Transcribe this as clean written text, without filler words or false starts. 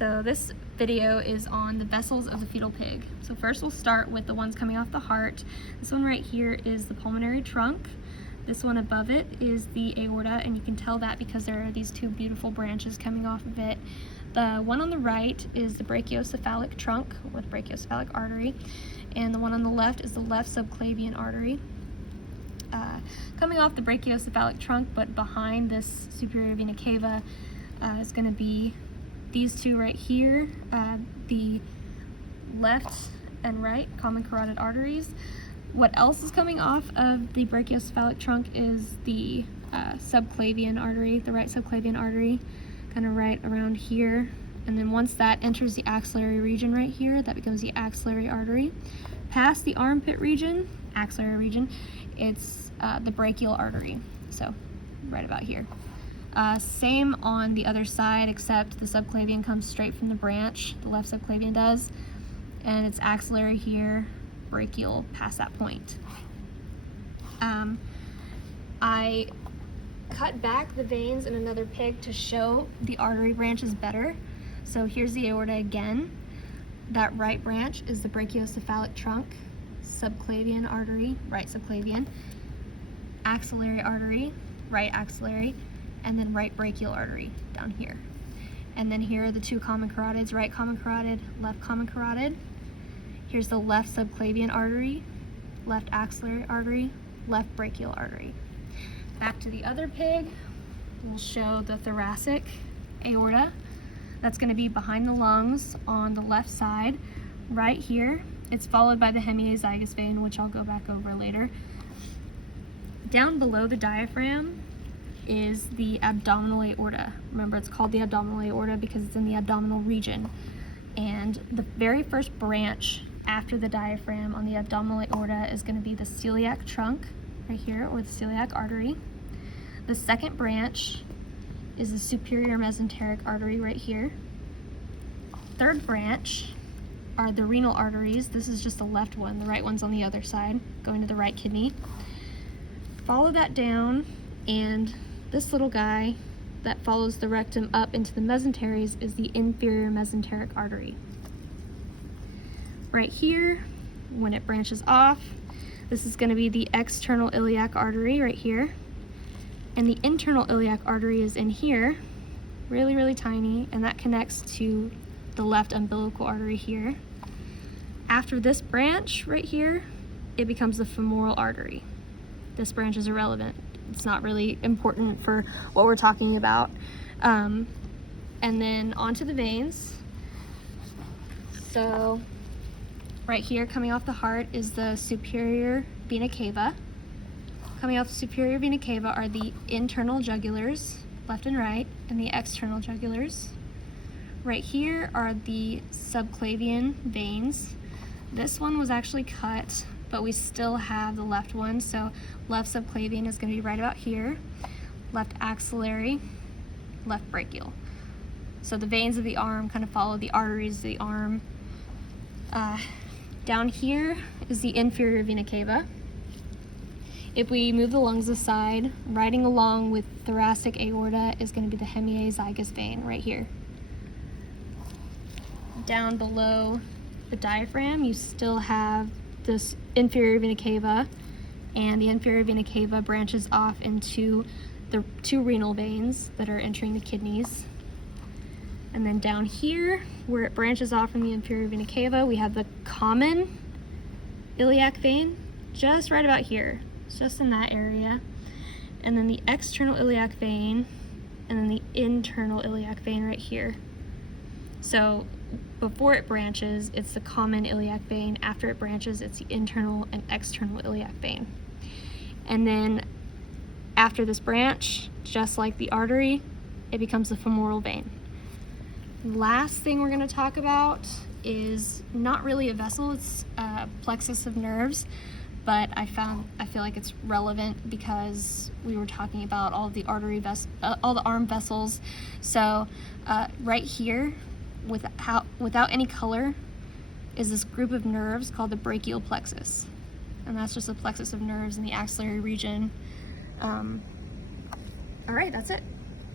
So this video is on the vessels of the fetal pig. So first we'll start with the ones coming off the heart. This one right here is the pulmonary trunk. This one above it is the aorta, and you can tell that because there are these two beautiful branches coming off of it. The one on the right is the brachiocephalic trunk with brachiocephalic artery, and the one on the left is the left subclavian artery. Coming off the brachiocephalic trunk, but behind this superior vena cava is going to be these two right here, the left and right common carotid arteries. What else is coming off of the brachiocephalic trunk is the subclavian artery, the right subclavian artery, kind of right around here. And then once that enters the axillary region right here, that becomes the axillary artery. Past the armpit region, axillary region, it's the brachial artery, so right about here. Same on the other side, except the subclavian comes straight from the branch, the left subclavian does, and it's axillary here, brachial past that point. I cut back the veins in another pig to show the artery branches better. So here's the aorta again. That right branch is the brachiocephalic trunk, subclavian artery, right subclavian, axillary artery, right axillary, and then right brachial artery down here. And then here are the two common carotids, right common carotid, left common carotid. Here's the left subclavian artery, left axillary artery, left brachial artery. Back to the other pig, we'll show the thoracic aorta. That's going to be behind the lungs on the left side, right here. It's followed by the hemiazygous vein, which I'll go back over later. Down below the diaphragm is the abdominal aorta. Remember, it's called the abdominal aorta because it's in the abdominal region. And the very first branch after the diaphragm on the abdominal aorta is going to be the celiac trunk right here, or the celiac artery. The second branch is the superior mesenteric artery right here. Third branch are the renal arteries. This is just the left one, the right one's on the other side, going to the right kidney. Follow that down, and this little guy that follows the rectum up into the mesenteries is the inferior mesenteric artery. Right here, when it branches off, this is going to be the external iliac artery right here, and the internal iliac artery is in here, really, really tiny, and that connects to the left umbilical artery here. After this branch right here, it becomes the femoral artery. This branch is irrelevant. It's not really important for what we're talking about. And then onto the veins. So right here, coming off the heart, is the superior vena cava. Coming off the superior vena cava are the internal jugulars, left and right, and the external jugulars. Right here are the subclavian veins. This one was actually cut, but we still have the left one, so left subclavian is going to be right about here, left axillary, left brachial. So the veins of the arm kind of follow the arteries of the arm. Down here is the inferior vena cava. If we move the lungs aside, riding along with thoracic aorta is going to be the hemiazygous vein right here. Down below the diaphragm, you still have this inferior vena cava, and the inferior vena cava branches off into the two renal veins that are entering the kidneys. And then down here, where it branches off from the inferior vena cava, we have the common iliac vein, just right about here. It's just in that area. And then the external iliac vein, and then the internal iliac vein right here. So before it branches, it's the common iliac vein. After it branches, it's the internal and external iliac vein. And then after this branch, just like the artery, it becomes the femoral vein. Last thing we're going to talk about is not really a vessel, it's a plexus of nerves, but I feel like it's relevant because we were talking about all the all the arm vessels. So right here, without any color, is this group of nerves called the brachial plexus, and that's just a plexus of nerves in the axillary region. All right, that's it.